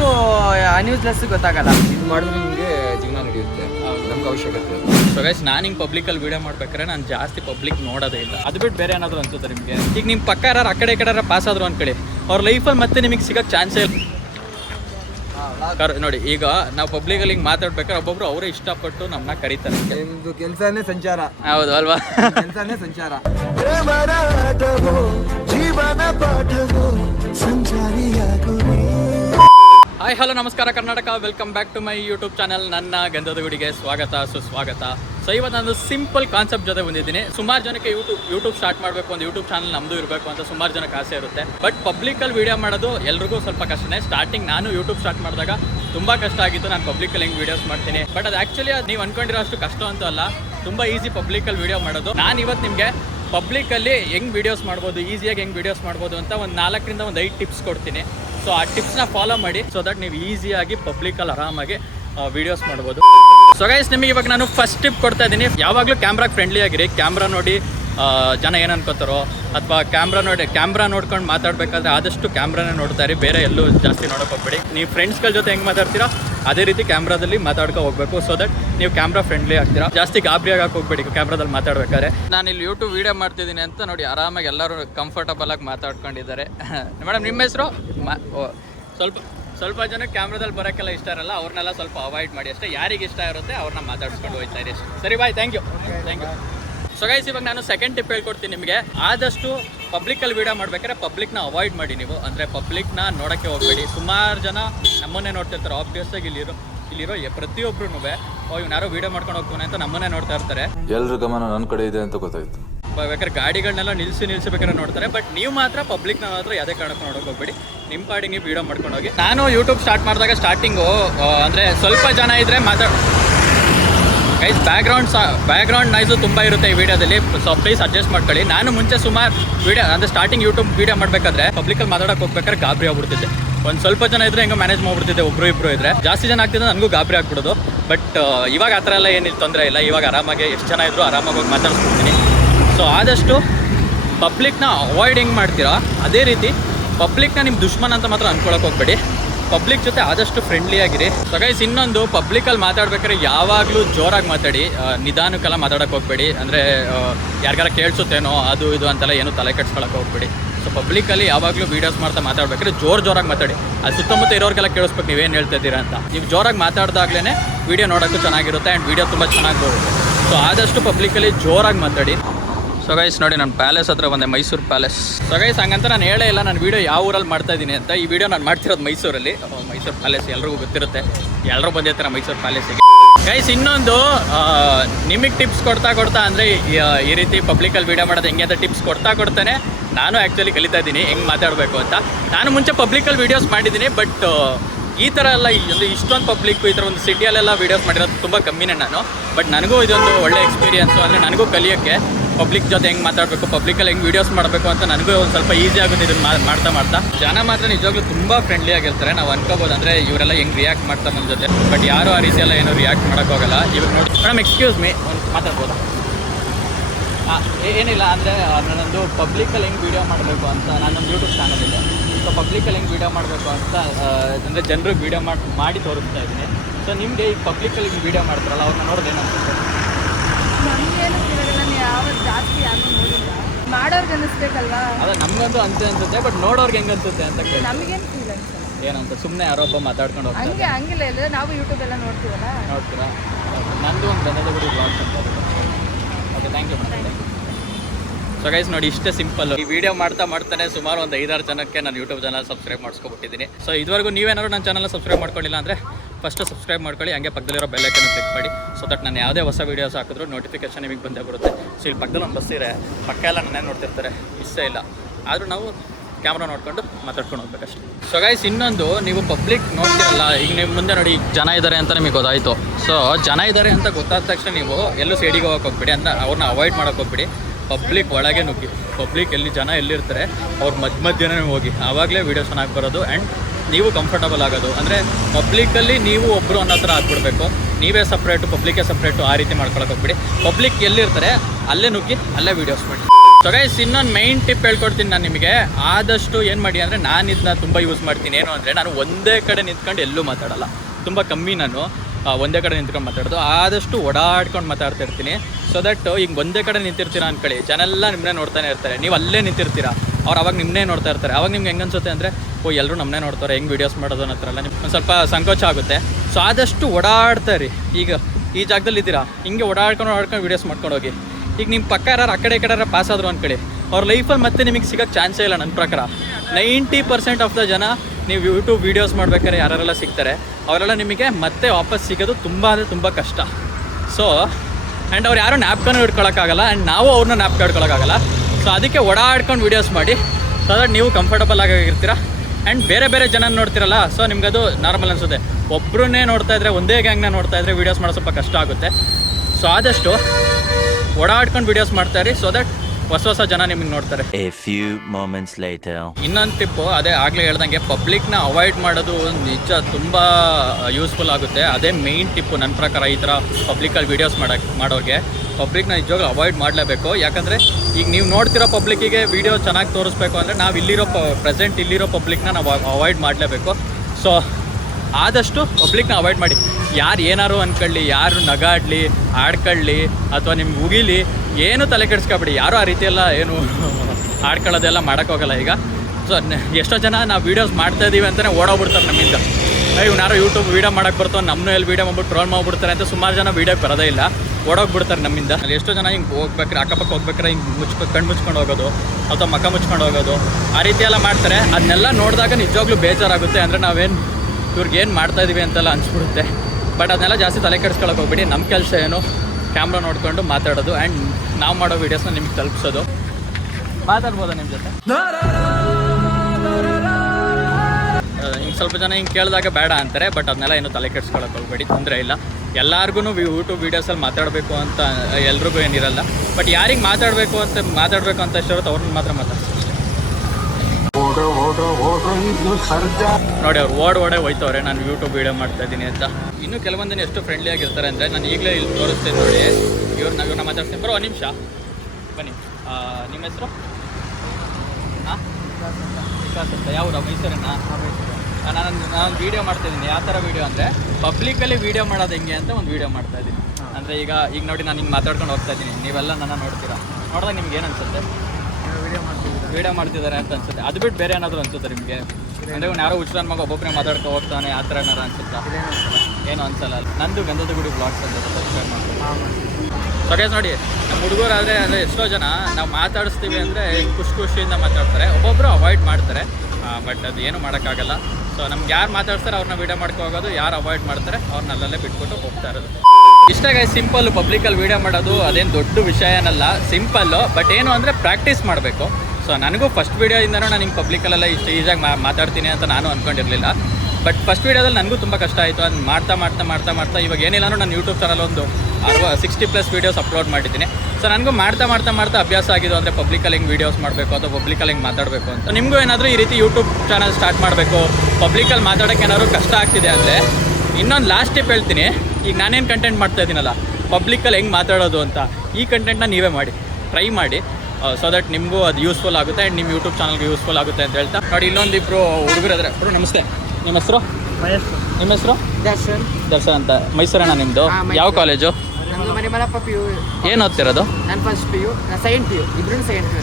ಅನ್ಯೂಸ್ಲೆಸ್ ಗೊತ್ತಾಗಲ್ಲ. ಇದು ಮಾಡಿದ್ರೆ ನಿಮಗೆ ಜೀವನ ನಡೆಯುತ್ತೆ, ನಮ್ಗೆ ಅವಶ್ಯಕತೆ. ಸೊ ಗೈಸ್, ನಾನು ಹಿಂಗೆ ಪಬ್ಲಿಕಲ್ಲಿ ವಿಡಿಯೋ ಮಾಡ್ಬೇಕಾದ್ರೆ ನಾನು ಜಾಸ್ತಿ ಪಬ್ಲಿಕ್ ನೋಡೋದೇ ಇಲ್ಲ. ಅದು ಬಿಟ್ಟು ಬೇರೆ ಏನಾದರೂ ಅನ್ಸುತ್ತೆ ನಿಮಗೆ? ಈಗ ನಿಮ್ಮ ಪಕ್ಕ ಯಾರು ಆ ಕಡೆ ಪಾಸ್ ಆದ್ರು ಅನ್ಕೊಳ್ಳಿ, ಅವ್ರ ಲೈಫಲ್ಲಿ ಮತ್ತೆ ನಿಮಗೆ ಸಿಗೋಕ್ಕೆ ಚಾನ್ಸೇ ಇಲ್ಲ. ನೋಡಿ, ಈಗ ನಾವು ಪಬ್ಲಿಕಲ್ಲಿ ಹಿಂಗೆ ಮಾತಾಡ್ಬೇಕಾದ್ರೆ ಒಬ್ಬೊಬ್ರು ಅವರೇ ಇಷ್ಟಪಟ್ಟು ನಮ್ಮನ್ನ ಕರೀತಾರೆ. ನಿಮ್ದು ಕೆಲಸನೇ ಸಂಚಾರ. ಹೌದು ಅಲ್ವಾ? ಕೆಲಸನೇ ಸಂಚಾರ. ಹಾಯ್ ಹಲೋ ನಮಸ್ಕಾರ Karnataka, welcome back to my YouTube channel. ನನ್ನ ಗಂಧದ ಗುಡಿಗೆ ಸ್ವಾಗತ ಸುಸ್ವಾಗತ. ಸೊ ಇವತ್ತು ನಾನು ಸಿಂಪಲ್ ಕಾನ್ಸೆಪ್ಟ್ ಜೊತೆ ಬಂದಿದ್ದೀನಿ. ಸುಮಾರು ಜನಕ್ಕೆ ಯೂಟ್ಯೂಬ್ ಸ್ಟಾರ್ಟ್ ಮಾಡಬೇಕು, ಒಂದು ಯೂಟ್ಯೂಬ್ ಚಾನಲ್ ನಮ್ಮದು ಇರಬೇಕು ಅಂತ ಸುಮಾರು ಜನಕ್ಕೆ ಆಸೆ ಇರುತ್ತೆ. ಬಟ್ ಪಬ್ಲಿಕಲ್ಲಿ ವೀಡಿಯೋ ಮಾಡೋದು ಎಲ್ರಿಗೂ ಸ್ವಲ್ಪ ಕಷ್ಟನೇ. ಸ್ಟಾರ್ಟಿಂಗ್ ನಾನು ಯೂಟ್ಯೂಬ್ ಸ್ಟಾರ್ಟ್ ಮಾಡಿದಾಗ ತುಂಬ ಕಷ್ಟ ಆಗಿತ್ತು. ನಾನು ಪಬ್ಲಿಕಲ್ಲಿ ಹೆಂಗೆ ವೀಡಿಯೋಸ್ ಮಾಡ್ತೀನಿ, ಬಟ್ ಅದು ಆ್ಯಕ್ಚುಲಿ ಅದು ನೀವು ಅಂದ್ಕೊಂಡಿರೋ ಅಷ್ಟು ಕಷ್ಟ ಅಂತೂ ಅಲ್ಲ. ತುಂಬ ಈಸಿ ಪಬ್ಲಿಕಲ್ಲಿ ವೀಡಿಯೋ ಮಾಡೋದು. ನಾನು ಇವತ್ತು ನಿಮಗೆ ಪಬ್ಲಿಕಲ್ಲಿ ಹೆಂಗೆ ವೀಡಿಯೋಸ್ ಮಾಡ್ಬೋದು, ಈಸಿಯಾಗಿ ಹೆಂಗೆ ವೀಡಿಯೋಸ್ ಮಾಡ್ಬೋದು ಅಂತ ಒಂದು 4 ರಿಂದ 5 ಟಿಪ್ಸ್ ಕೊಡ್ತೀನಿ. ಸೊ ಆ ಟಿಪ್ಸ್ನ ಫಾಲೋ ಮಾಡಿ, ಸೊ ದಟ್ ನೀವು ಈಸಿಯಾಗಿ ಪಬ್ಲಿಕಲ್ಲಿ ಆರಾಮಾಗಿ ವೀಡಿಯೋಸ್ ಮಾಡ್ಬೋದು. ಸೊ ಗೈಸ್, ನಿಮಗೆ ಇವಾಗ ನಾನು ಫಸ್ಟ್ ಟಿಪ್ ಕೊಡ್ತಾ ಇದ್ದೀನಿ. ಯಾವಾಗಲೂ ಕ್ಯಾಮ್ರಾಗೆ ಫ್ರೆಂಡ್ಲಿ ಆಗಿರಿ. ಕ್ಯಾಮ್ರಾ ನೋಡಿ ಜನ ಏನು ಅನ್ಕೋತಾರೋ, ಅಥವಾ ಕ್ಯಾಮ್ರಾ ನೋಡ್ಕೊಂಡು ಮಾತಾಡಬೇಕಾದ್ರೆ ಆದಷ್ಟು ಕ್ಯಾಮ್ರಾನೇ ನೋಡ್ತಾ ಇರಿ, ಬೇರೆ ಎಲ್ಲೂ ಜಾಸ್ತಿ ನೋಡೋಕೆ ಹೋಗ್ಬೇಡಿ. ನೀವು ಫ್ರೆಂಡ್ಸ್ಗಳ ಜೊತೆ ಹೆಂಗೆ ಮಾತಾಡ್ತೀರಾ ಅದೇ ರೀತಿ ಕ್ಯಾಮ್ರಾದಲ್ಲಿ ಮಾತಾಡ್ಕೊ ಹೋಗಬೇಕು. ಸೊ ದಟ್ ನೀವು ಕ್ಯಾಮ್ರಾ ಫ್ರೆಂಡ್ಲಿ ಆಗ್ತೀರಾ. ಜಾಸ್ತಿ ಗಾಬರಿ ಆಗಕ್ಕೆ ಹೋಗ್ಬೇಡಿ ಕ್ಯಾಮ್ರಾದಲ್ಲಿ ಮಾತಾಡ್ಬೇಕಾದ್ರೆ. ನಾನು ಇಲ್ಲಿ ಯೂಟ್ಯೂಬ್ ವೀಡಿಯೋ ಮಾಡ್ತಿದ್ದೀನಿ ಅಂತ ನೋಡಿ, ಆರಾಮಾಗಿ ಎಲ್ಲರೂ ಕಂಫರ್ಟಬಲ್ ಆಗಿ ಮಾತಾಡ್ಕೊಂಡಿದ್ದಾರೆ. ಮೇಡಮ್ ನಿಮ್ಮ ಹೆಸರು? ಸ್ವಲ್ಪ ಜನ ಕ್ಯಾಮ್ರಾದಲ್ಲಿ ಬರೋಕ್ಕೆಲ್ಲ ಇಷ್ಟ ಇರಲ್ಲ, ಅವ್ರನ್ನೆಲ್ಲ ಸ್ವಲ್ಪ ಅವಾಯ್ಡ್ ಮಾಡಿ ಅಷ್ಟೇ. ಯಾರಿಗೆ ಇಷ್ಟ ಇರುತ್ತೆ ಅವ್ರನ್ನ ಮಾತಾಡ್ಸ್ಕೊಂಡು ಹೋಗ್ತಾ ಇರಿ ಅಷ್ಟೇ. ಸರಿ, ಬಾಯ್, ಥ್ಯಾಂಕ್ ಯು. ಸೊ ಗೈಸ್, ಇವಾಗ ನಾನು ಸೆಕೆಂಡ್ ಟಿಪ್ ಹೇಳ್ಕೊಡ್ತೀನಿ ನಿಮಗೆ. ಆದಷ್ಟು ಪಬ್ಲಿಕಲ್ಲಿ ವೀಡಿಯೋ ಮಾಡ್ಬೇಕಾದ್ರೆ ಪಬ್ಲಿಕ್ನ ಅವಾಯ್ಡ್ ಮಾಡಿ ನೀವು. ಅಂದರೆ ಪಬ್ಲಿಕ್ನ ನೋಡೋಕ್ಕೆ ಹೋಗಬೇಡಿ. ಸುಮಾರು ಜನ ನಮ್ಮನ್ನೇ ನೋಡ್ತಿರ್ತಾರೆ. ಆಬ್ವಿಯಸ್ಸಾಗಿ ಇಲ್ಲಿರೋ ಪ್ರತಿಯೊಬ್ಬರೂ ಇವ್ನು ಯಾರೋ ವೀಡಿಯೋ ಮಾಡ್ಕೊಂಡು ಹೋಗ್ತಾನೆ ಅಂತ ನಮ್ಮನ್ನೇ ನೋಡ್ತಾ ಇರ್ತಾರೆ. ಎಲ್ಲರ ಗಮನ ನನ್ನ ಕಡೆ ಇದೆ ಅಂತ ಗೊತ್ತಾಯ್ತು. ಬೇಕಾದ್ರೆ ಗಾಡಿಗಳನ್ನೆಲ್ಲ ನಿಲ್ಲಿಸಬೇಕಾದ್ರೆ ನೋಡ್ತಾರೆ. ಬಟ್ ನೀವು ಮಾತ್ರ ಪಬ್ಲಿಕ್ನ ಮಾತ್ರ ಯಾವುದೇ ಕಾರಣಕ್ಕೂ ನೋಡೋಕೆ ಹೋಗ್ಬೇಡಿ. ನಿಮ್ಮ ಪಾಡಿಗೆ ನೀವು ವೀಡಿಯೋ ಮಾಡ್ಕೊಂಡು ಹೋಗಿ. ನಾನು ಯೂಟ್ಯೂಬ್ ಸ್ಟಾರ್ಟ್ ಮಾಡಿದಾಗ ಸ್ಟಾರ್ಟಿಂಗು ಅಂದರೆ ಸ್ವಲ್ಪ ಜನ ಇದ್ದರೆ ಗೈಸ್, ಬ್ಯಾಕ್ಗ್ರೌಂಡ್ ನಾಯ್ಸು ತುಂಬ ಇರುತ್ತೆ ಈ ವಿಡಿಯೋದಲ್ಲಿ. ಸೊ ಪ್ಲೀಸ್ ಅಡ್ಜಸ್ಟ್ ಮಾಡ್ಕೊಳ್ಳಿ. ನಾನು ಮುಂಚೆ ಸುಮಾರು ವೀಡಿಯೋ ಅಂದರೆ ಸ್ಟಾರ್ಟಿಂಗ್ ಯೂಟ್ಯೂಬ್ ವೀಡಿಯೋ ಮಾಡಬೇಕಾದ್ರೆ ಪಬ್ಲಿಕಲ್ಲಿ ಮಾತಾಡೋಕೆ ಹೋಗ್ಬೇಕಾದ್ರೆ ಗಾಬರಿ ಆಗ್ಬಿಡ್ತಿದ್ದೆ. ಒಂದು ಸ್ವಲ್ಪ ಜನ ಇದ್ದರೆ ಹೆಂಗೆ ಮ್ಯಾನೇಜ್ ಮಾಡ್ಬಿಡ್ತಿದ್ದೆ, ಒಬ್ಬರು ಇಬ್ಬರು ಇದ್ದರೆ. ಜಾಸ್ತಿ ಜನ ಆಗ್ತಿದ್ದೆ ನನಗೂ ಗಾಬರಿ ಆಗ್ಬಿಡೋದು. ಬಟ್ ಇವಾಗ ಆ ಥರ ಎಲ್ಲ ಏನಿಲ್ಲ, ತೊಂದರೆ ಇಲ್ಲ. ಇವಾಗ ಆರಾಮಾಗಿ ಎಷ್ಟು ಜನ ಇದ್ದರೂ ಆರಾಮಾಗಿ ಹೋಗಿ ಮಾತಾಡ್ಸ್ಬಿಡ್ತೀನಿ. ಸೊ ಆದಷ್ಟು ಪಬ್ಲಿಕ್ನ ಅವಾಯ್ಡ್ ಹೆಂಗೆ ಮಾಡ್ತೀರಾ ಅದೇ ರೀತಿ ಪಬ್ಲಿಕ್ನ ನಿಮ್ಮ ದುಶ್ಮನ್ ಅಂತ ಮಾತ್ರ ಅಂದ್ಕೊಳಕ್ಕೆ ಹೋಗ್ಬೇಡಿ. ಪಬ್ಲಿಕ್ ಜೊತೆ ಆದಷ್ಟು ಫ್ರೆಂಡ್ಲಿ ಆಗಿರಿ. ಸೊ ಗೈಸ್, ಇನ್ನೊಂದು, ಪಬ್ಲಿಕಲ್ಲಿ ಮಾತಾಡ್ಬೇಕಾದ್ರೆ ಯಾವಾಗಲೂ ಜೋರಾಗಿ ಮಾತಾಡಿ, ನಿಧಾನಕ್ಕೆಲ್ಲ ಮಾತಾಡೋಕೆ ಹೋಗ್ಬೇಡಿ. ಅಂದರೆ ಯಾರಿಗಾರ ಕೇಳಿಸುತ್ತೇನೋ ಅದು ಇದು ಅಂತೆಲ್ಲ ಏನೂ ತಲೆ ಕೆಡ್ಸ್ಕೊಳಕ್ಕೆ ಹೋಗ್ಬೇಡಿ. ಸೊ ಪಬ್ಲಿಕಲ್ಲಿ ಯಾವಾಗಲೂ ವೀಡಿಯೋಸ್ ಮಾತಾಡ್ಬೇಕಾದ್ರೆ ಜೋರಾಗಿ ಮಾತಾಡಿ. ಅದು ಸುತ್ತಮುತ್ತ ಇರೋರಿಗೆಲ್ಲ ಕೇಳಿಸ್ಬೇಕು ನೀವೇನು ಹೇಳ್ತಾ ಇದ್ದೀರಾ ಅಂತ. ನೀವು ಜೋರಾಗಿ ಮಾತಾಡ್ದಾಗ್ಲೇ ವೀಡಿಯೋ ನೋಡೋಕ್ಕೂ ಚೆನ್ನಾಗಿರುತ್ತೆ ಆ್ಯಂಡ್ ವೀಡಿಯೋ ತುಂಬ ಚೆನ್ನಾಗಿ ಬರುತ್ತೆ. ಸೊ ಆದಷ್ಟು ಪಬ್ಲಿಕಲ್ಲಿ ಜೋರಾಗಿ ಮಾತಾಡಿ. ಸೊ ಗೈಸ್ ನೋಡಿ, ನಾನು ಪ್ಯಾಲೇಸ್ ಹತ್ರ ಬಂದೆ, ಮೈಸೂರು ಪ್ಯಾಲೇಸ್. ಸೊ ಗೈಸ್, ಹಂಗಂತ ನಾನು ಹೇಳೇ ಇಲ್ಲ ನಾನು ವೀಡಿಯೋ ಯಾವ ಊರಲ್ಲಿ ಮಾಡ್ತಾ ಇದ್ದೀನಿ ಅಂತ. ಈ ವಿಡಿಯೋ ನಾನು ಮಾಡ್ತಿರೋದು ಮೈಸೂರಲ್ಲಿ. ಮೈಸೂರು ಪ್ಯಾಲೇಸ್ ಎಲ್ರಿಗೂ ಗೊತ್ತಿರುತ್ತೆ, ಎಲ್ಲರೂ ಬಂದಿರ್ತಾರೆ ಮೈಸೂರು ಪ್ಯಾಲೇಸಿಗೆ. ಗೈಸ್, ಇನ್ನೊಂದು ನಿಮಗೆ ಟಿಪ್ಸ್ ಕೊಡ್ತಾ ಅಂದರೆ ಈ ರೀತಿ ಪಬ್ಲಿಕಲ್ಲಿ ವೀಡಿಯೋ ಮಾಡೋದು ಹೆಂಗೆ ಅಂತ ಟಿಪ್ಸ್ ಕೊಡ್ತಾನೆ ನಾನು ಆ್ಯಕ್ಚುಲಿ ಕಲಿತಾ ಇದ್ದೀನಿ ಹೆಂಗೆ ಮಾತಾಡಬೇಕು ಅಂತ. ನಾನು ಮುಂಚೆ ಪಬ್ಲಿಕಲ್ಲಿ ವೀಡಿಯೋಸ್ ಮಾಡಿದ್ದೀನಿ, ಬಟ್ ಈ ಥರ ಎಲ್ಲ ಇಷ್ಟೊಂದು ಪಬ್ಲಿಕ್ಕು ಈ ಥರ ಒಂದು ಸಿಟಿಯಲ್ಲೆಲ್ಲ ವೀಡಿಯೋಸ್ ಮಾಡಿರೋದು ತುಂಬ ಕಮ್ಮಿನೇ ನಾನು. ಬಟ್ ನನಗೂ ಇದೊಂದು ಒಳ್ಳೆ ಎಕ್ಸ್ಪೀರಿಯನ್ಸು. ಅಂದರೆ ನನಗೂ ಕಲಿಯೋಕ್ಕೆ ಪಬ್ಲಿಕ್ ಜೊತೆ ಹೆಂಗೆ ಮಾತಾಡಬೇಕು, ಪಬ್ಲಿಕಲ್ಲಿ ಹೆಂಗೆ ವೀಡಿಯೋಸ್ ಮಾಡಬೇಕು ಅಂತ ನನಗೂ ಒಂದು ಸ್ವಲ್ಪ ಈಸಿ ಆಗುತ್ತೆ ಇದನ್ನು ಮಾಡ್ತಾ. ಜನ ಮಾತ್ರ ನಿಜವಾಗ್ಲೂ ತುಂಬ ಫ್ರೆಂಡ್ಲಿ ಆಗಿರ್ತಾರೆ. ನಾವು ಅನ್ಕೋಬೋದು ಅಂದರೆ ಇವರೆಲ್ಲ ಹೆಂಗೆ ರಿಯಾಕ್ಟ್ ಮಾಡ್ತಾರೆ ನಮ್ಮ ಜೊತೆ, ಬಟ್ ಯಾರೂ ಆ ರೀತಿ ಎಲ್ಲ ಏನೂ ರಿಯಾಕ್ಟ್ ಮಾಡೋಕ್ಕೋಗಲ್ಲ. ಇವಾಗ ನೋಡಿ ಮೇಡಮ್, ಎಕ್ಸ್ಕ್ಯೂಸ್ ಮೀ, ಒಂದು ಮಾತಾಡ್ಬೋದಾ? ಏನಿಲ್ಲ, ಅಂದರೆ ನಾನೊಂದು ಪಬ್ಲಿಕಲ್ಲಿ ಹೆಂಗೆ ವೀಡಿಯೋ ಮಾಡಬೇಕು ಅಂತ ನಾನೊಂದು ಯೂಟ್ಯೂಬ್ ಚಾನಲ್ ಇದೆ. ಸೊ ಪಬ್ಲಿಕಲ್ಲಿ ಹೆಂಗೆ ವೀಡಿಯೋ ಮಾಡಬೇಕು ಅಂತ ಅಂದರೆ ಜನರಿಗೆ ವೀಡಿಯೋ ಮಾಡಿ ತೋರಿಸ್ತಾ ಇದ್ದೀನಿ. ಸೊ ನಿಮಗೆ ಈ ಪಬ್ಲಿಕಲ್ಲಿ ಹಿಂಗೆ ವೀಡಿಯೋ ಮಾಡ್ತಾರಲ್ಲ ಅವ್ರನ್ನ ನೋಡೋದೇನು ಅನ್ಸುತ್ತೆ? ನಮಗೇನು ನಾನು ಯಾವತ್ತು ಜಾಸ್ತಿ ಯಾರು ನೋಡಿಲ್ಲ, ಮಾಡೋರ್ಗೆ ಅನ್ನಿಸ್ಬೇಕಲ್ವಾ? ಅದೇ ನಮಗಂತೂ ಅನ್ಸುತ್ತೆ, ಬಟ್ ನೋಡೋರ್ಗೆ ಹೆಂಗೆ ಅನ್ಸುತ್ತೆ ಅಂತ ಕೇಳಿ. ನಮಗೇನು ಫೀಲ್ ಅನ್ಸುತ್ತೆ ಏನಂತ ಸುಮ್ಮನೆ ಯಾರೊಬ್ಬ ಮಾತಾಡ್ಕೊಂಡು ಹೋಗ್ತಾರೆ. ಹಂಗಿಲ್ಲ ಇಲ್ಲ, ನಾವು ಯೂಟ್ಯೂಬ್ ಎಲ್ಲ ನೋಡ್ತೀವಲ್ಲ. ನೋಡ್ತೀರಾ? ನಂದು ಒಂದು ಗಂಧದ ಗುಡಿ ಬ್ಲಾಗ್ಸ್ ಅಂತ. Okay, thank you madam. So guys ನೋಡಿ, ಇಷ್ಟೇ ಸಿಂಪಲ್. ಈ ವಿಡಿಯೋ ಮಾಡ್ತಾನೆ ಸುಮಾರು ಒಂದು 5-6 ಜನಕ್ಕೆ ನಾನು ಯೂಟ್ಯೂಬ್ ಚಾನಲ್ ಸಬ್ಸ್ಕ್ರೈಬ್ ಮಾಡಿಸ್ಕೊಬಿಟ್ಟಿದ್ದೀನಿ. ಸೊ ಇದುವರೆಗೂ ನೀವೇನಾದ್ರು ನನ್ನ ಚಾನಲ್ನ ಸಬ್ಸ್ಕ್ರೈಬ್ ಮಾಡ್ಕೊಂಡಿಲ್ಲ ಅಂದರೆ ಫಸ್ಟ್ ಸಬ್ಸ್ಕ್ರೈಬ್ ಮಾಡ್ಕೊಳ್ಳಿ. ಹಂಗೆ ಪಕ್ಕದಲ್ಲಿರೋ ಬೆಲ್ ಐಕನ್ ಕ್ಲಿಕ್ ಮಾಡಿ. ಸೊ ದಟ್ ನಾನು ಯಾವುದೇ ಹೊಸ ವೀಡಿಯೋಸ್ ಹಾಕಿದ್ರು ನೋಟಿಫಿಕೇಶನ್ ನಿಮಗೆ ಬಂದೇ ಬರುತ್ತೆ. ಸೊ ಇಲ್ಲಿ ಪಕ್ಕದಲ್ಲಿ ಒಂದು ಬಸ್ ಇದೆ, ಪಕ್ಕ ಎಲ್ಲ ನನ್ನೇ ನೋಡ್ತಿರ್ತಾರೆ, ಇಷ್ಟೇ ಇಲ್ಲ. ಆದರೂ ನಾವು ಕ್ಯಾಮ್ರಾ ನೋಡ್ಕೊಂಡು ಮಾತಾಡ್ಕೊಂಡು ಹೋಗ್ಬೇಕಷ್ಟೆ. ಸೊ ಗೈಸ್, ಇನ್ನೊಂದು, ನೀವು ಪಬ್ಲಿಕ್ ನೋಡ್ತಿರಲ್ಲ, ಈಗ ನೀವು ಮುಂದೆ ನೋಡಿ ಜನ ಇದ್ದಾರೆ ಅಂತ ನಿಮಗೆ ಗೊತ್ತಾಯಿತು. ಸೊ ಜನ ಇದ್ದಾರೆ ಅಂತ ಗೊತ್ತಾದ ತಕ್ಷಣ ನೀವು ಎಲ್ಲೂ ಸೈಡಿಗೆ ಹೋಗಕ್ಕೆ ಹೋಗ್ಬೇಡಿ, ಅಂದರೆ ಅವ್ರನ್ನ ಅವಾಯ್ಡ್ ಮಾಡೋಕ್ಕೆ ಹೋಗ್ಬೇಡಿ. ಪಬ್ಲಿಕ್ ಒಳಗೆ ನುಗ್ಗಿ. ಪಬ್ಲಿಕ್ ಎಲ್ಲಿ ಜನ ಎಲ್ಲಿರ್ತಾರೆ ಅವ್ರ ಮಧ್ಯನೇ ಹೋಗಿ, ಆವಾಗಲೇ ವೀಡಿಯೋ ಚೆನ್ನಾಗಿ ಬರೋದು ಆ್ಯಂಡ್ ನೀವು ಕಂಫರ್ಟಬಲ್ ಆಗೋದು. ಅಂದರೆ ಪಬ್ಲಿಕ್ಕಲ್ಲಿ ನೀವು ಒಬ್ಬರು ಅನ್ನೋ ಥರ ಆಗ್ಬಿಡ್ಬೇಕು, ನೀವೇ ಸಪ್ರೇಟು ಪಬ್ಲಿಕ್ಕೇ ಸಪ್ರೇಟು ಆ ರೀತಿ ಮಾಡ್ಕೊಳಕ್ಕೆ ಹೋಗ್ಬಿಡಿ. ಪಬ್ಲಿಕ್ ಎಲ್ಲಿರ್ತಾರೆ ಅಲ್ಲೇ ನುಗ್ಗಿ ಅಲ್ಲೇ ವೀಡಿಯೋಸ್ ಮಾಡಿ. ಸೊ ಗೈಸ್, ಇನ್ನೊಂದು ಮೈನ್ ಟಿಪ್ ಹೇಳ್ಕೊಡ್ತೀನಿ ನಾನು ನಿಮಗೆ. ಆದಷ್ಟು ಏನು ಮಾಡಿ ಅಂದರೆ, ನಾನು ಇದನ್ನ ತುಂಬ ಯೂಸ್ ಮಾಡ್ತೀನಿ. ಏನು ಅಂದರೆ, ನಾನು ಒಂದೇ ಕಡೆ ನಿಂತ್ಕೊಂಡು ಎಲ್ಲೂ ಮಾತಾಡಲ್ಲ, ತುಂಬ ಕಮ್ಮಿ ನಾನು ಒಂದೇ ಕಡೆ ನಿಂತ್ಕೊಂಡು ಮಾತಾಡೋದು. ಆದಷ್ಟು ಓಡಾಡ್ಕೊಂಡು ಮಾತಾಡ್ತಾ ಇರ್ತೀನಿ. ಸೊ ದಟ್ ಈಗ ಒಂದೇ ಕಡೆ ನಿಂತಿರ್ತೀರ ಅಂದ್ಕೊಳ್ಳಿ, ಜನ ಎಲ್ಲ ನಿಮ್ಮನ್ನೇ ನೋಡ್ತಾನೆ ಇರ್ತಾರೆ, ನೀವು ಅಲ್ಲೇ ನಿಂತಿರ್ತೀರ, ಅವ್ರು ಅವಾಗ ನಿಮ್ಮನ್ನೇ ನೋಡ್ತಾ ಇರ್ತಾರೆ. ಅವಾಗ ನಿಮ್ಗೆ ಹೆಂಗೆ ಅನ್ಸುತ್ತೆ ಅಂದರೆ, ಎಲ್ಲರೂ ನಮ್ಮನ್ನೇ ನೋಡ್ತಾರೆ, ಹೆಂಗೆ ವೀಡಿಯೋಸ್ ಮಾಡೋದು ಅನ್ನೋ ಥರ ಎಲ್ಲ ನಿಮ್ಗೆ ಒಂದು ಸ್ವಲ್ಪ ಸಂಕೋಚ ಆಗುತ್ತೆ. ಸೊ ಆದಷ್ಟು ಓಡಾಡ್ತಾರೆ. ಈಗ ಈ ಜಾಗದಲ್ಲಿ ಇದ್ದೀರಾ, ಹಿಂಗೆ ಓಡಾಡ್ಕೊಂಡು ವೀಡಿಯೋಸ್ ಮಾಡ್ಕೊಂಡು ಹೋಗಿ. ಈಗ ನಿಮ್ಮ ಪಕ್ಕ ಯಾರು ಆ ಕಡೆ ಈ ಕಡೆ ಪಾಸ್ ಆದರು ಅಂದ್ಕೊಳ್ಳಿ, ಅವ್ರ ಲೈಫಲ್ಲಿ ಮತ್ತೆ ನಿಮಗೆ ಸಿಗೋಕ್ಕೆ ಚಾನ್ಸೇ ಇಲ್ಲ. ನನ್ನ ಪ್ರಕಾರ 90% ಆಫ್ ದ ಜನ ನೀವು ಯೂಟ್ಯೂಬ್ ವೀಡಿಯೋಸ್ ಮಾಡ್ಬೇಕಾದ್ರೆ ಯಾರೆಲ್ಲ ಸಿಗ್ತಾರೆ ಅವರೆಲ್ಲ ನಿಮಗೆ ಮತ್ತೆ ವಾಪಸ್ ಸಿಗೋದು ತುಂಬ ಅಂದರೆ ತುಂಬ ಕಷ್ಟ. ಸೊ ಆ್ಯಂಡ್ ಅವ್ರು ಯಾರೂ ನ್ಯಾಪ್ಕನ್ನು ಹಿಡ್ಕೊಳಕ್ಕಾಗಲ್ಲ ಆ್ಯಂಡ್ ನಾವು ಅವ್ರನ್ನ ನ್ಯಾಪ್ಕ ಹಿಡ್ಕೊಳಕ್ಕಾಗಲ್ಲ. ಸೊ ಅದಕ್ಕೆ ಓಡಾಡ್ಕೊಂಡು ವೀಡಿಯೋಸ್ ಮಾಡಿ, ಸೊ ದಟ್ ನೀವು ಕಂಫರ್ಟಬಲ್ ಆಗಿರ್ತೀರ ಆ್ಯಂಡ್ ಬೇರೆ ಬೇರೆ ಜನ ನೋಡ್ತಿರಲ್ಲ, ಸೊ ನಿಮ್ಗೆ ಅದು ನಾರ್ಮಲ್ ಅನಿಸುತ್ತೆ. ಒಬ್ಬರನ್ನೇ ನೋಡ್ತಾ ಇದ್ದರೆ, ಒಂದೇ ಗ್ಯಾಂಗ್ನ ನೋಡ್ತಾ ಇದ್ದರೆ ವೀಡಿಯೋಸ್ ಮಾಡೋದು ಸ್ವಲ್ಪ ಕಷ್ಟ ಆಗುತ್ತೆ. ಸೊ ಆದಷ್ಟು ಓಡಾಡ್ಕೊಂಡು ವೀಡಿಯೋಸ್ ಮಾಡ್ತಾಯಿರಿ, ಸೊ ದಟ್ ಹೊಸ ಜನ ನಿಮಗೆ ನೋಡ್ತಾರೆ. A few moments later. ಇನ್ನೊಂದು ಟಿಪ್ಪು, ಅದೇ ಆಗಲೇ ಹೇಳ್ದಂಗೆ ಪಬ್ಲಿಕ್ನ ಅವಾಯ್ಡ್ ಮಾಡೋದು ನಿಜ ತುಂಬ ಯೂಸ್ಫುಲ್ ಆಗುತ್ತೆ. ಅದೇ ಮೇಯ್ನ್ ಟಿಪ್ಪು ನನ್ನ ಪ್ರಕಾರ. ಈ ಥರ ಪಬ್ಲಿಕಲ್ಲಿ ವೀಡಿಯೋಸ್ ಮಾಡೋರಿಗೆ ಪಬ್ಲಿಕ್ನ ನಿಜವಾಗ್ಲೂ ಅವಾಯ್ಡ್ ಮಾಡಲೇಬೇಕು. ಯಾಕಂದರೆ ಈಗ ನೀವು ನೋಡ್ತಿರೋ ಪಬ್ಲಿಕ್ಕಿಗೆ ವೀಡಿಯೋ ಚೆನ್ನಾಗಿ ತೋರಿಸ್ಬೇಕು ಅಂದರೆ ನಾವು ಇಲ್ಲಿರೋ ಪಬ್ಲಿಕ್ನ ನಾವು ಅವಾಯ್ಡ್ ಮಾಡಲೇಬೇಕು. ಸೊ ಆದಷ್ಟು ಪಬ್ಲಿಕ್ನ ಅವಾಯ್ಡ್ ಮಾಡಿ. ಯಾರು ಏನಾರು ಅಂದ್ಕೊಳ್ಳಿ, ಯಾರು ನಗಾಡಲಿ, ಆಡ್ಕೊಳ್ಳಿ ಅಥವಾ ನಿಮ್ಗೆ ಉಗಿಲಿ, ಏನೂ ತಲೆ ಕೆಡಿಸ್ಕೊಬೇಡಿ. ಯಾರೂ ಆ ರೀತಿ ಎಲ್ಲ ಏನು ಆಡ್ಕೊಳ್ಳೋದೆಲ್ಲ ಮಾಡೋಕ್ಕೋಗಲ್ಲ ಈಗ. ಸೊ ಎಷ್ಟೋ ಜನ ನಾವು ವೀಡಿಯೋಸ್ ಮಾಡ್ತಾಯಿದ್ದೀವಿ ಅಂತಲೇ ಓಡೋಗ್ಬಿಡ್ತಾರೆ ನಮ್ಮಿಂದ. ಇವ್ನಾರು ಯೂಟ್ಯೂಬ್ ವೀಡಿಯೋ ಮಾಡೋಕ್ಕೆ ಬರ್ತಾವೆ, ನಮ್ಮನ್ನೂ ಎಲ್ಲಿ ವೀಡಿಯೋ ಮಾಡ್ಬಿಟ್ಟು ಟ್ರೋಲ್ ಮಾಡಿಬಿಡ್ತಾರೆ ಅಂತ ಸುಮಾರು ಜನ ವೀಡಿಯೋಕ್ಕೆ ಬರೋದೇ ಇಲ್ಲ, ಓಡೋಗ್ಬಿಡ್ತಾರೆ ನಮ್ಮಿಂದ. ಅಲ್ಲಿ ಎಷ್ಟೋ ಜನ ಹಿಂಗೆ ಹೋಗ್ಬೇಕಾರೆ, ಅಕ್ಕಪಕ್ಕ ಹೋಗ್ಬೇಕಾರೆ ಹಿಂಗೆ ಕಣ್ಣು ಮುಚ್ಕೊಂಡು ಹೋಗೋದು ಅಥವಾ ಮಕ್ಕ ಮುಚ್ಕೊಂಡು ಹೋಗೋದು, ಆ ರೀತಿ ಎಲ್ಲ ಮಾಡ್ತಾರೆ. ಅದನ್ನೆಲ್ಲ ನೋಡಿದಾಗ ನಿಜವಾಗ್ಲೂ ಬೇಜಾರಾಗುತ್ತೆ. ಅಂದರೆ ನಾವೇನು ಇವ್ರಿಗೇನು ಮಾಡ್ತಾಯಿದ್ದೀವಿ ಅಂತೆಲ್ಲ ಅನಿಸ್ಬಿಡುತ್ತೆ. ಬಟ್ ಅದನ್ನೆಲ್ಲ ಜಾಸ್ತಿ ತಲೆ ಕೆಡಿಸ್ಕೊಳಕ್ಕೆ ಹೋಗ್ಬಿಡಿ. ನಮ್ಮ ಕೆಲಸ ಏನು, ಕ್ಯಾಮ್ರಾ ನೋಡಿಕೊಂಡು ಮಾತಾಡೋದು ಆ್ಯಂಡ್ ನಾವು ಮಾಡೋ ವೀಡಿಯೋಸ್ನ ನಿಮ್ಗೆ ತಲುಪಿಸೋದು. ಮಾತಾಡ್ಬೋದಾ ನಿಮ್ಮ ಜೊತೆ? ಹಿಂಗೆ ಸ್ವಲ್ಪ ಜನ ಹಿಂಗೆ ಕೇಳಿದಾಗ ಬೇಡ ಅಂತಾರೆ, ಬಟ್ ಅದನ್ನೆಲ್ಲ ಏನು ತಲೆ ಕೆಡಿಸ್ಕೊಳಕ್ಕೆ ಹೋಗ್ಬೇಡಿ, ತೊಂದರೆ ಇಲ್ಲ. ಎಲ್ಲರಿಗೂ ಯೂಟ್ಯೂಬ್ ವೀಡಿಯೋಸಲ್ಲಿ ಮಾತಾಡಬೇಕು ಅಂತ ಎಲ್ರಿಗೂ ಏನಿರಲ್ಲ. ಬಟ್ ಯಾರಿಗೆ ಮಾತಾಡಬೇಕು ಅಂತ ಇಷ್ಟರುತ್ತೆ ಅವ್ರನ್ನ ಮಾತ್ರ ಮಾತಾಡ್ತಾರೆ. ನೋಡಿ, ಅವ್ರು ಓಡೇ ಹೋಯ್ತವ್ರೆ ನಾನು ಯೂಟ್ಯೂಬ್ ವೀಡಿಯೋ ಮಾಡ್ತಾ ಇದ್ದೀನಿ ಅಂತ. ಇನ್ನೂ ಕೆಲವೊಂದಿನ ಎಷ್ಟು ಫ್ರೆಂಡ್ಲಿ ಆಗಿರ್ತಾರೆ ಅಂದರೆ, ನಾನು ಈಗಲೇ ಇಲ್ಲಿ ತೋರಿಸ್ತೇನೆ ನೋಡಿ. ಇವ್ರನ್ನ ಮಾತಾಡ್ತೀನಿ. ಬರೋ ಒಂದು ನಿಮಿಷ ಬನ್ನಿ. ನಿಮ್ಮ ಹೆಸರು? ಹಾಂ, ವಿಕಾಸ್ ಅಂತ. ಯಾವ್ದು? ಮೈಸೂರನ್ನ? ನಾನು ವೀಡಿಯೋ ಮಾಡ್ತಾಯಿದ್ದೀನಿ. ಯಾವ ಥರ ವೀಡಿಯೋ ಅಂದರೆ, ಪಬ್ಲಿಕಲ್ಲಿ ವೀಡಿಯೋ ಮಾಡೋದು ಹೆಂಗೆ ಅಂತ ಒಂದು ವೀಡಿಯೋ ಮಾಡ್ತಾಯಿದ್ದೀನಿ. ಅಂದರೆ ಈಗ ನೋಡಿ, ನಾನು ಹಿಂಗೆ ಮಾತಾಡ್ಕೊಂಡು ಹೋಗ್ತಾ ಇದ್ದೀನಿ, ನೀವೆಲ್ಲ ನನ್ನ ನೋಡ್ತೀರಾ. ನೋಡಿದಾಗ ನಿಮ್ಗೆ ಏನು ಅನ್ಸುತ್ತೆ? ವೀಡಿಯೋ ಮಾಡ್ತಿದ್ದಾರೆ ಅಂತ ಅನ್ಸುತ್ತೆ. ಅದು ಬಿಟ್ಟು ಬೇರೆ ಏನಾದರೂ ಅನ್ಸುತ್ತೆ ನಿಮಗೆ? ಅಂದರೆ ಯಾರೋ ಹುಚ್ಚನ ಮಗ ಒಬ್ಬೊಬ್ಬನೇ ಮಾತಾಡ್ಕೊ ಹೋಗ್ತಾನೆ, ಆ ಥರ ಏನಾರು ಅನ್ಸುತ್ತಾ? ಏನೂ ಅನ್ಸಲ್ಲ. ನಂದು ಗಂಧದ ಗುಡಿ ಬ್ಲಾಗ್ಸ್ ಅಂತ ಸಬ್ಸ್ಕ್ರೈಬ್ ಮಾಡ್ತೀನಿ. ಸೊ ಗೈಸ್ ನೋಡಿ, ನಮ್ಮ ಹುಡುಗರಾದರೆ ಅಂದರೆ ಎಷ್ಟೋ ಜನ ನಾವು ಮಾತಾಡಿಸ್ತೀವಿ ಅಂದರೆ ಖುಷಿಯಿಂದ ಮಾತಾಡ್ತಾರೆ, ಒಬ್ಬೊಬ್ಬರು ಅವಾಯ್ಡ್ ಮಾಡ್ತಾರೆ. ಬಟ್ ಅದು ಏನು ಮಾಡೋಕ್ಕಾಗಲ್ಲ. ಸೊ ನಮ್ಗೆ ಯಾರು ಮಾತಾಡ್ತಾರೆ ಅವ್ರನ್ನ ವೀಡಿಯೋ ಮಾಡ್ಕೊ ಹೋಗೋದು, ಯಾರು ಅವಾಯ್ಡ್ ಮಾಡ್ತಾರೆ ಅವ್ರನ್ನ ಅಲ್ಲಲ್ಲೇ ಬಿಟ್ಬಿಟ್ಟು ಹೋಗ್ತಾ ಇರೋದು. ಇಷ್ಟೇ ಗೈಸ್, ಸಿಂಪಲ್ಲು. ಪಬ್ಲಿಕಲ್ಲಿ ವೀಡಿಯೋ ಮಾಡೋದು ಅದೇನು ದೊಡ್ಡ ವಿಷಯ ಏನಲ್ಲ, ಸಿಂಪಲ್ಲು. ಬಟ್ ಏನು ಅಂದರೆ ಪ್ರಾಕ್ಟೀಸ್ ಮಾಡಬೇಕು. ಸೊ ನನಗೂ ಫಸ್ಟ್ ವೀಡಿಯೋಯಿಂದನೂ ನಾನು ಹಿಂಗೆ ಪಬ್ಲಿಕಲ್ಲೆಲ್ಲ ಇಷ್ಟು ಈಸಿಯಾಗಿ ಮಾತಾಡ್ತೀನಿ ಅಂತ ನಾನು ಅಂದ್ಕೊಂಡಿರಲಿಲ್ಲ. ಬಟ್ ಫಸ್ಟ್ ವೀಡಿಯೋದಲ್ಲಿ ನನಗೂ ತುಂಬ ಕಷ್ಟ ಆಯಿತು. ಅದು ಮಾಡ್ತಾ ಇವಾಗ ಏನಿಲ್ಲ ನಾನು ಯೂಟ್ಯೂಬ್ ಚಾನಲ್ ಒಂದು 60+ ವೀಡಿಯೋಸ್ ಅಪ್ಲೋಡ್ ಮಾಡಿದ್ದೀನಿ. ಸೊ ನನಗೂ ಮಾಡ್ತಾ ಅಭ್ಯಾಸ ಆಗಿದ್ದು ಅಂದರೆ ಪಬ್ಲಿಕಲ್ಲಿ ಹಿಂಗೆ ವೀಡಿಯೋಸ್ ಮಾಡಬೇಕು ಅಥವಾ ಪಬ್ಲಿಕಲ್ಲಿ ಹಿಂಗೆ ಮಾತಾಡಬೇಕು ಅಂತ. ನಿಮಗೂ ಏನಾದರೂ ಈ ರೀತಿ ಯೂಟ್ಯೂಬ್ ಚಾನಲ್ ಸ್ಟಾರ್ಟ್ ಮಾಡಬೇಕು, ಪಬ್ಲಿಕಲ್ಲಿ ಮಾತಾಡೋಕ್ಕೆ ಏನಾದರೂ ಕಷ್ಟ ಆಗ್ತಿದೆ ಅಂದರೆ, ಇನ್ನೊಂದು ಲಾಸ್ಟ್ ಟಿಪ್ ಹೇಳ್ತೀನಿ. ಈಗ ನಾನೇನು ಕಂಟೆಂಟ್ ಮಾಡ್ತಾ ಇದ್ದೀನಲ್ಲ, ಪಬ್ಲಿಕಲ್ಲಿ ಹೆಂಗೆ ಮಾತಾಡೋದು ಅಂತ, ಈ ಕಂಟೆಂಟ್ನ ನೀವೇ ಮಾಡಿ, ಟ್ರೈ ಮಾಡಿ. ಸೊ ದಟ್ ನಿಮಗೂ ಅದು ಯೂಸ್ಫುಲ್ ಆಗುತ್ತೆ ಆ್ಯಂಡ್ ನಿಮ್ಮ ಯೂಟ್ಯೂಬ್ ಚಾನಲ್ಗೆ ಯೂಸ್ಫುಲ್ ಆಗುತ್ತೆ ಅಂತ ಹೇಳ್ತಾ ನೋಡಿ. ಇಲ್ಲೊಂದಿಬ್ಬರು ಹುಡುಗರು ಇದ್ದಾರೆ. ಬ್ರೋ ನಮಸ್ತೆ, ನಿಮ್ಮ ಹೆಸರು? ನಿಮ್ಮ ಹೆಸರು? ದರ್ಶನ್ ಅಂತ. ಮೈಸೂರಣ್ಣ ನಿಮ್ಮದು? ಯಾವ ಕಾಲೇಜು? ಏನು ಓದ್ತಿರೋದು?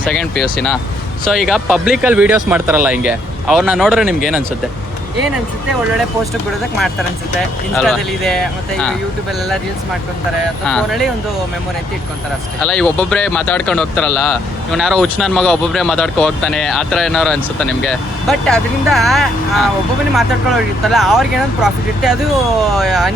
Second PUC. ಸೊ ಈಗ ಪಬ್ಲಿಕಲ್ಲಿ ವೀಡಿಯೋಸ್ ಮಾಡ್ತಾರಲ್ಲ ಹಿಂಗೆ, ಅವ್ರನ್ನ ನೋಡ್ರೆ ನಿಮ್ಗೆ ಏನು ಅನ್ಸುತ್ತೆ? ಏನ್ ಅನ್ಸುತ್ತೆ, ಒಳ್ಳೊಳ್ಳೆ ಪೋಸ್ಟ್ ಬಿಡೋದಕ್ಕೆ ಮಾಡ್ತಾರೆ ಅನ್ಸುತ್ತೆ. ಇನ್ಸ್ಟಾದಲ್ಲಿ ಇದೆ, ಮತ್ತೆ ಯೂಟ್ಯೂಬ್ ಅಲ್ಲೆಲ್ಲ ರೀಲ್ಸ್ ಮಾಡ್ಕೊಂತಾರೆ, ಫೋನಲ್ಲಿ ಒಂದು ಮೆಮೊರಿ ಅಂತ ಇಟ್ಕೊಂತಾರೆ ಅಷ್ಟೇ. ಅಲ್ಲ, ಈಗ ಒಬ್ಬೊಬ್ಬರೇ ಮಾತಾಡ್ಕೊಂಡು ಹೋಗ್ತಾರಲ್ಲ, ಇವನು ಯಾರೋ ಹುಚ್ಚನ ಮಗ ಒಬ್ಬೊಬ್ಬರೇ ಮಾತಾಡ್ಕೊ ಹೋಗ್ತಾನೆ, ಆ ಥರ ಏನಾರು ಅನ್ಸುತ್ತೆ ನಿಮಗೆ? ಬಟ್ ಅದರಿಂದ ಒಬ್ಬೊಬ್ಬನೇ ಮಾತಾಡ್ಕೊಂಡು ಹೋಗಿರ್ತಲ್ಲ, ಅವ್ರಿಗೆ ಏನಾದ್ರು ಪ್ರಾಫಿಟ್ ಇರುತ್ತೆ, ಅದು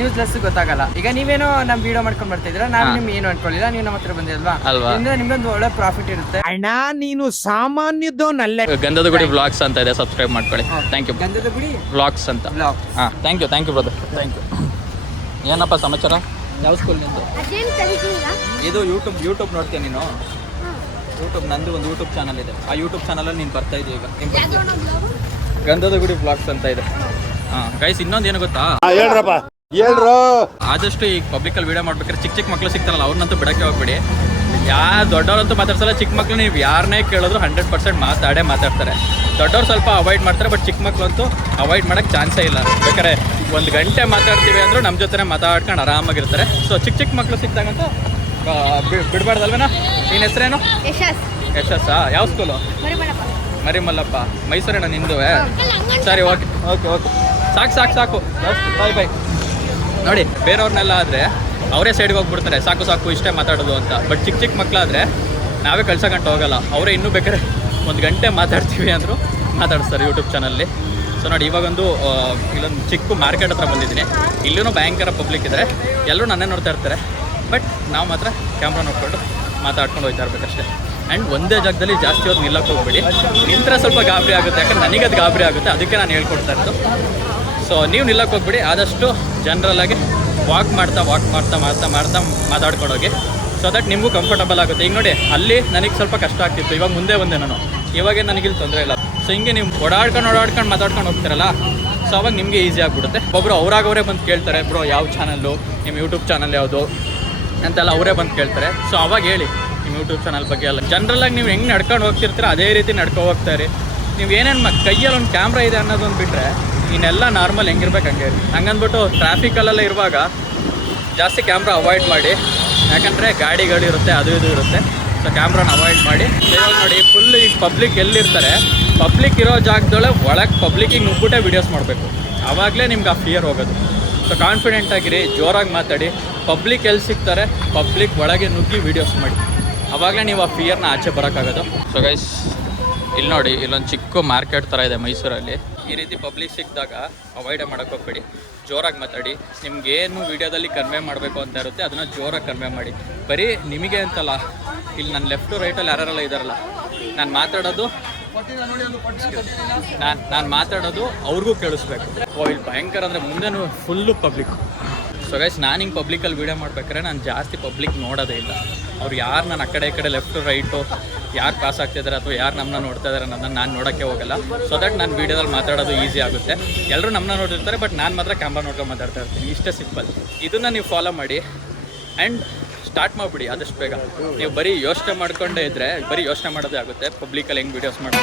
ನ್ಯೂಸ್ಲೆಸ್ ಗೊತ್ತಾಗಲ್ಲ. ಈಗ ನೀವೇನೋ ನಮ್ಮ ವಿಡಿಯೋ ಮಾಡ್ಕೊಂಡು ಬರ್ತಿದ್ದೀರಾ, ನಾವು ನಿಮ್ಗೆ ಏನು ಅನ್ಕೊಳ್ಳಿಲ್ಲ, ನೀವು ನಮ್ಮ ಹತ್ರ ಬಂದಿಲ್ವಾ, ಅದರಿಂದ ನಿಮ್ಗೊಂದು ಒಳ್ಳೆ ಪ್ರಾಫಿಟ್ ಇರುತ್ತೆ. ಅಣ್ಣ ನೀನು ಸಾಮಾನ್ಯದೋನಲ್ಲ. ಗಂಧದ ಗುಡಿ ಬ್ಲಾಗ್ಸ್ ಅಂತ ಇದೆ, ಸಬ್ಸ್ಕ್ರೈಬ್ ಮಾಡ್ಕೊಳ್ಳಿ. Thank you. Gandhada Gudi blogs ಅಂತ. ಹಾಂ, thank you brother, thank you. ಏನಪ್ಪ ಸಮಾಚಾರ? ಯಾವ ಸ್ಕೂಲ್ ನಿಂದು? ಇದು ಯೂಟ್ಯೂಬ್ ನೋಡ್ತೀಯ ನೀನು? ಯೂಟ್ಯೂಬ್ ನಂದು ಒಂದು ಯೂಟ್ಯೂಬ್ ಚಾನಲ್ ಇದೆ. ಆ ಯೂಟ್ಯೂಬ್ ಚಾನಲಲ್ಲಿ ನೀನು ಬರ್ತಾ ಇದೀಯ ಈಗ. ಗಂಧದ ಗುಡಿ ಬ್ಲಾಗ್ಸ್ ಅಂತ ಇದೆ. ಹಾಂ ಗೈಸ್, ಇನ್ನೊಂದು ಏನು ಗೊತ್ತಾ, ಆದಷ್ಟು ಈ ಪಬ್ಲಿಕಲ್ಲಿ ವೀಡಿಯೋ ಮಾಡ್ಬೇಕಾದ್ರೆ ಚಿಕ್ಕ ಮಕ್ಕಳು ಸಿಗ್ತಾರಲ್ಲ ಅವ್ರನ್ನಂತೂ ಬಿಡಕ್ಕೆ ಹೋಗ್ಬೇಡಿ. ದೊಡ್ಡವ್ರಂತೂ ಮಾತಾಡ್ಸಲ್ಲ, ಚಿಕ್ಕ ಮಕ್ಳು ನೀವು ಯಾರನ್ನೇ ಕೇಳಿದ್ರು 100% ಮಾತಾಡ್ತಾರೆ. ದೊಡ್ಡವ್ರು ಸ್ವಲ್ಪ ಅವಾಯ್ಡ್ ಮಾಡ್ತಾರೆ, ಬಟ್ ಚಿಕ್ಕ ಮಕ್ಳು ಅಂತೂ ಅವಾಯ್ಡ್ ಮಾಡೋಕ್ಕೆ ಚಾನ್ಸೇ ಇಲ್ಲ. ಬೇಕಾದ್ರೆ 1 ಗಂಟೆ ಮಾತಾಡ್ತೀವಿ ಅಂದರೂ ನಮ್ಮ ಜೊತೆ ಮಾತಾಡ್ಕೊಂಡು ಆರಾಮಾಗಿರ್ತಾರೆ. ಸೊ ಚಿಕ್ಕ ಮಕ್ಳು ಸಿಕ್ತಾಗಂತೂ ಬಿಡಬಾರ್ದಲ್ವೇನಾ? ನಿನ್ನ ಹೆಸರೇನು? ಯಶಸ್ಸಾ? ಯಾವ ಸ್ಕೂಲು? ಮರಿಮಲ್ಲಪ್ಪ. ಮೈಸೂರೇನ ನಿಂದು? ಸರಿ, ಓಕೆ. ಸಾಕು ಬಾಯ್. ನೋಡಿ, ಬೇರೆಯವ್ರನ್ನೆಲ್ಲ ಆದರೆ ಅವರೇ ಸೈಡ್ಗೆ ಹೋಗ್ಬಿಡ್ತಾರೆ, ಸಾಕು ಇಷ್ಟೇ ಮಾತಾಡೋದು ಅಂತ. ಬಟ್ ಚಿಕ್ಕ ಮಕ್ಕಳಾದರೆ ನಾವೇ ಕಳ್ಸೋಗಂಟು ಹೋಗಲ್ಲ, ಅವರೇ ಇನ್ನೂ ಬೇಕಾದ್ರೆ 1 ಗಂಟೆ ಮಾತಾಡ್ತೀವಿ ಅಂದರೂ ಮಾತಾಡಿಸ್ತಾರೆ ಯೂಟ್ಯೂಬ್ ಚಾನಲ್ಲಿ. ಸೊ ನೋಡಿ, ಇವಾಗೊಂದು ಇಲ್ಲೊಂದು ಚಿಕ್ಕ ಮಾರ್ಕೆಟ್ ಹತ್ರ ಬಂದಿದ್ದೀನಿ. ಇಲ್ಲೂ ಭಯಂಕರ ಪಬ್ಲಿಕ್ ಇದ್ದಾರೆ, ಎಲ್ಲರೂ ನನ್ನೇ ನೋಡ್ತಾ ಇರ್ತಾರೆ. ಬಟ್ ನಾವು ಮಾತ್ರ ಕ್ಯಾಮ್ರಾ ನೋಡ್ಕೊಂಡು ಮಾತಾಡ್ಕೊಂಡು ಹೋಗ್ತಾ ಇರ್ಬೇಕಷ್ಟೇ. ಆ್ಯಂಡ್ ಒಂದೇ ಜಾಗದಲ್ಲಿ ಜಾಸ್ತಿ ಹೊತ್ತು ನಿಲ್ಲಕ್ಕೆ ಹೋಗ್ಬೇಡಿ. ನಿಂತರೆ ಸ್ವಲ್ಪ ಗಾಬರಿ ಆಗುತ್ತೆ, ಯಾಕಂದ್ರೆ ನನಗದು ಗಾಬರಿ ಆಗುತ್ತೆ, ಅದಕ್ಕೆ ನಾನು ಹೇಳ್ಕೊಡ್ತಾ ಇರೋದು. ಸೊ ನೀವು ನಿಲ್ಲಕ್ಕೆ ಹೋಗ್ಬಿಡಿ, ಆದಷ್ಟು ಜನರಲ್ಲಾಗಿ ವಾಕ್ ಮಾಡ್ತಾ ಮಾತಾಡ್ಕೊಂಡು ಹೋಗಿ. ಸೊ ದಟ್ ನಿಮಗೂ ಕಂಫರ್ಟಬಲ್ ಆಗುತ್ತೆ. ಈಗ ನೋಡಿ, ಅಲ್ಲಿ ನನಗೆ ಸ್ವಲ್ಪ ಕಷ್ಟ ಆಗ್ತಿತ್ತು, ಇವಾಗ ಮುಂದೆ ಬಂದೆ ನಾನು, ಇವಾಗೇ ನನಗಿಲ್ಲಿ ತೊಂದರೆ ಇಲ್ಲ. ಸೊ ಹಿಂಗೆ ನೀವು ಓಡಾಡ್ಕೊಂಡು ಮಾತಾಡ್ಕೊಂಡು ಹೋಗ್ತಿರಲ್ಲ, ಸೊ ಅವಾಗ ನಿಮಗೆ ಈಸಿ ಆಗಿಬಿಡುತ್ತೆ. ಒಬ್ಬರು ಅವರೇ ಬಂದು ಕೇಳ್ತಾರೆ, ಬ್ರೋ ಯಾವ ಚಾನಲ್ಲು, ನಿಮ್ಮ ಯೂಟ್ಯೂಬ್ ಚಾನಲ್ ಯಾವುದು ಅಂತೆಲ್ಲ ಅವರೇ ಬಂದು ಕೇಳ್ತಾರೆ. ಸೊ ಅವಾಗ ಹೇಳಿ ನಿಮ್ಮ ಯೂಟ್ಯೂಬ್ ಚಾನಲ್ ಬಗ್ಗೆ ಎಲ್ಲ. ಜನರಲ್ಲಾಗಿ ನೀವು ಹೆಂಗೆ ನಡ್ಕೊಂಡು ಹೋಗ್ತಿರ್ತೀರ ಅದೇ ರೀತಿ ಹೋಗ್ತಾರೆ. ನೀವು ಏನೇನು ಕೈಯಲ್ಲಿ ಒಂದು ಕ್ಯಾಮ್ರಾ ಇದೆ ಅನ್ನೋದೊಂದು ಬಿಟ್ಟರೆ ಇನ್ನೆಲ್ಲ ನಾರ್ಮಲ್ ಹೆಂಗಿರ್ಬೇಕು ಹಂಗೆ ಇರಿ. ಹಂಗಂದ್ಬಿಟ್ಟು ಟ್ರಾಫಿಕಲ್ಲೆಲ್ಲ ಇರುವಾಗ ಜಾಸ್ತಿ ಕ್ಯಾಮ್ರಾ ಅವಾಯ್ಡ್ ಮಾಡಿ, ಯಾಕಂದರೆ ಗಾಡಿಗಳು ಇರುತ್ತೆ, ಅದು ಇದು ಇರುತ್ತೆ. ಸೊ ಕ್ಯಾಮ್ರಾನ ಅವಾಯ್ಡ್ ಮಾಡಿ. ಇವಾಗ ನೋಡಿ, ಫುಲ್ ಈಗ ಪಬ್ಲಿಕ್ ಎಲ್ಲಿರ್ತಾರೆ, ಪಬ್ಲಿಕ್ ಇರೋ ಜಾಗದೊಳಗೆ ಪಬ್ಲಿಕ್ಕಿಗೆ ನುಗ್ಬಿಟ್ಟೆ ವೀಡಿಯೋಸ್ ಮಾಡಬೇಕು. ಆವಾಗಲೇ ನಿಮ್ಗೆ ಆ ಫಿಯರ್ ಹೋಗೋದು. ಸೊ ಕಾನ್ಫಿಡೆಂಟಾಗಿರಿ, ಜೋರಾಗಿ ಮಾತಾಡಿ. ಪಬ್ಲಿಕ್ ಎಲ್ಲಿ ಸಿಗ್ತಾರೆ, ಪಬ್ಲಿಕ್ ಒಳಗೆ ನುಗ್ಗಿ ವೀಡಿಯೋಸ್ ಮಾಡಿ. ಆವಾಗಲೇ ನೀವು ಆ ಫಿಯರ್ನ ಆಚೆ ಬರೋಕ್ಕಾಗೋದು. ಸೊ ಗೈಸ್, ಇಲ್ಲಿ ನೋಡಿ, ಇಲ್ಲೊಂದು ಚಿಕ್ಕ ಮಾರ್ಕೆಟ್ ಥರ ಇದೆ ಮೈಸೂರಲ್ಲಿ. ಈ ರೀತಿ ಪಬ್ಲಿಕ್ ಸಿಕ್ಕಿದಾಗ ಅವಾಯ್ಡೇ ಮಾಡೋಕ್ಕೆ ಹೋಗ್ಬೇಡಿ, ಜೋರಾಗಿ ಮಾತಾಡಿ. ನಿಮ್ಗೇನು ವೀಡಿಯೋದಲ್ಲಿ ಕನ್ವೆ ಮಾಡಬೇಕು ಅಂತ ಇರುತ್ತೆ ಅದನ್ನು ಜೋರಾಗಿ ಕನ್ವೆ ಮಾಡಿ. ಬರೀ ನಿಮಗೆ ಅಂತಲ್ಲ, ಇಲ್ಲಿ ನನ್ನ ಲೆಫ್ಟು ರೈಟಲ್ಲಿ ಯಾರೆಲ್ಲ ಇದ್ದಾರಲ್ಲ, ನಾನು ಮಾತಾಡೋದು ಅವ್ರಿಗೂ ಕೇಳಿಸ್ಬೇಕು. ಇಲ್ಲಿ ಭಯಂಕರ ಅಂದರೆ ಮುಂದೆನೂ ಫುಲ್ಲು ಪಬ್ಲಿಕ್. ಸೊ ಗೈಸ್, ನಾನು ಹಿಂಗೆ ಪಬ್ಲಿಕಲ್ಲಿ ವೀಡಿಯೋ ಮಾಡ್ಬೇಕಾದ್ರೆ ನಾನು ಜಾಸ್ತಿ ಪಬ್ಲಿಕ್ ನೋಡೋದೇ ಇಲ್ಲ. ಅವ್ರು ಯಾರು ನಾನು ಆ ಕಡೆ ಈ ಕಡೆ ಲೆಫ್ಟು ರೈಟು ಯಾರು ಪಾಸ್ ಆಗ್ತಿದ್ದಾರೆ ಅಥವಾ ಯಾರು ನಮ್ಮನ್ನ ನೋಡ್ತಾ ಇದ್ದಾರೆ ಅನ್ನೋದನ್ನು ನಾನು ನೋಡೋಕ್ಕೆ ಹೋಗಲ್ಲ. ಸೊ ದಟ್ ನಾನು ವೀಡಿಯೋದಲ್ಲಿ ಮಾತಾಡೋದು ಈಸಿ ಆಗುತ್ತೆ. ಎಲ್ಲರೂ ನಮ್ಮನ್ನ ನೋಡಿರ್ತಾರೆ, ಬಟ್ ನಾನು ಮಾತ್ರ ಕ್ಯಾಮ್ರಾ ನೋಡ್ಕೊಂಡು ಮಾತಾಡ್ತಾ ಇರ್ತೀನಿ. ಇಷ್ಟೇ ಸಿಂಪಲ್. ಇದನ್ನು ನೀವು ಫಾಲೋ ಮಾಡಿ ಆ್ಯಂಡ್ ಸ್ಟಾರ್ಟ್ ಮಾಡಿಬಿಡಿ ಆದಷ್ಟು ಬೇಗ. ನೀವು ಬರೀ ಯೋಚನೆ ಮಾಡ್ಕೊಂಡೇ ಇದ್ದರೆ ಬರೀ ಯೋಚನೆ ಮಾಡೋದೇ ಆಗುತ್ತೆ ಪಬ್ಲಿಕಲ್ಲಿ ಹೆಂಗೆ ವೀಡಿಯೋಸ್ ಮಾಡೋದು.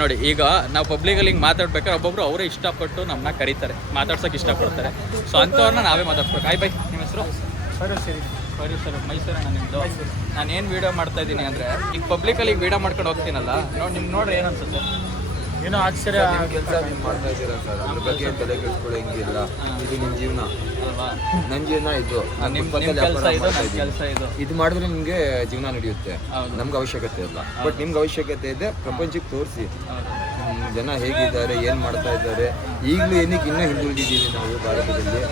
ನೋಡಿ, ಈಗ ನಾವು ಪಬ್ಲಿಕಲ್ಲಿ ಹಿಂಗೆ ಮಾತಾಡ್ಬೇಕಾದ್ರೆ ಒಬ್ಬೊಬ್ರು ಅವರೇ ಇಷ್ಟಪಟ್ಟು ನಮ್ಮನ್ನ ಕರೀತಾರೆ, ಮಾತಾಡ್ಸೋಕೆ ಇಷ್ಟಪಡ್ತಾರೆ. ಸೊ ಅಂಥವ್ರನ್ನ ನಾವೇ ಮಾತಾಡ್ಸ್ಬೇಕು. ಬೈ. ನಿಮ್ಮ ಹೆಸರು? ಸರ್, ಮೈಸೂರಣ್ಣ ನಿಮ್ಮದು. ನಾನು ಏನು ವೀಡಿಯೋ ಮಾಡ್ತಾ ಇದ್ದೀನಿ ಅಂದರೆ, ಈಗ ಪಬ್ಲಿಕಲ್ಲಿ ಈಗ ವೀಡಿಯೋ ಮಾಡ್ಕೊಂಡು ಹೋಗ್ತೀನಲ್ಲ, ನಿಮ್ಗೆ ನೋಡ್ರಿ ಏನು ಅನ್ಸುತ್ತೆ? ಏನೋ ಆಶ್ಚರ್ಯ. ಕೆಲಸ ನೀವು ಮಾಡ್ತಾ ಇದ್ದೀರಾ ಸರ್, ಅದ್ರ ಬಗ್ಗೆ ತಲೆ ಕೆಡಿಸ್ಕೊಳ್ಳೋಂಗಿಲ್ಲ. ಇದು ನಿಮ್ಮ ಜೀವನ ಅಲ್ವಾ? ನನ್ನ ಜೀವನ ಇದು. ಇದು ಮಾಡಿದ್ರೆ ನಿಮಗೆ ಜೀವನ ನಡೆಯುತ್ತೆ, ನಮ್ಗೆ ಅವಶ್ಯಕತೆ ಇಲ್ಲ. ಬಟ್ ನಿಮ್ಗೆ ಅವಶ್ಯಕತೆ ಇದೆ, ಪ್ರಪಂಚಕ್ಕೆ ತೋರಿಸಿ ಜನ ಹೇಗಿದ್ದಾರೆ, ಏನು ಮಾಡ್ತಾ ಇದ್ದಾರೆ. ಈಗಲೂ ಏನಕ್ಕೆ ಇನ್ನೂ ಹಿಂದುಳಿದಿದ್ದೀವಿ ನಾವು ಭಾರತದಲ್ಲಿ.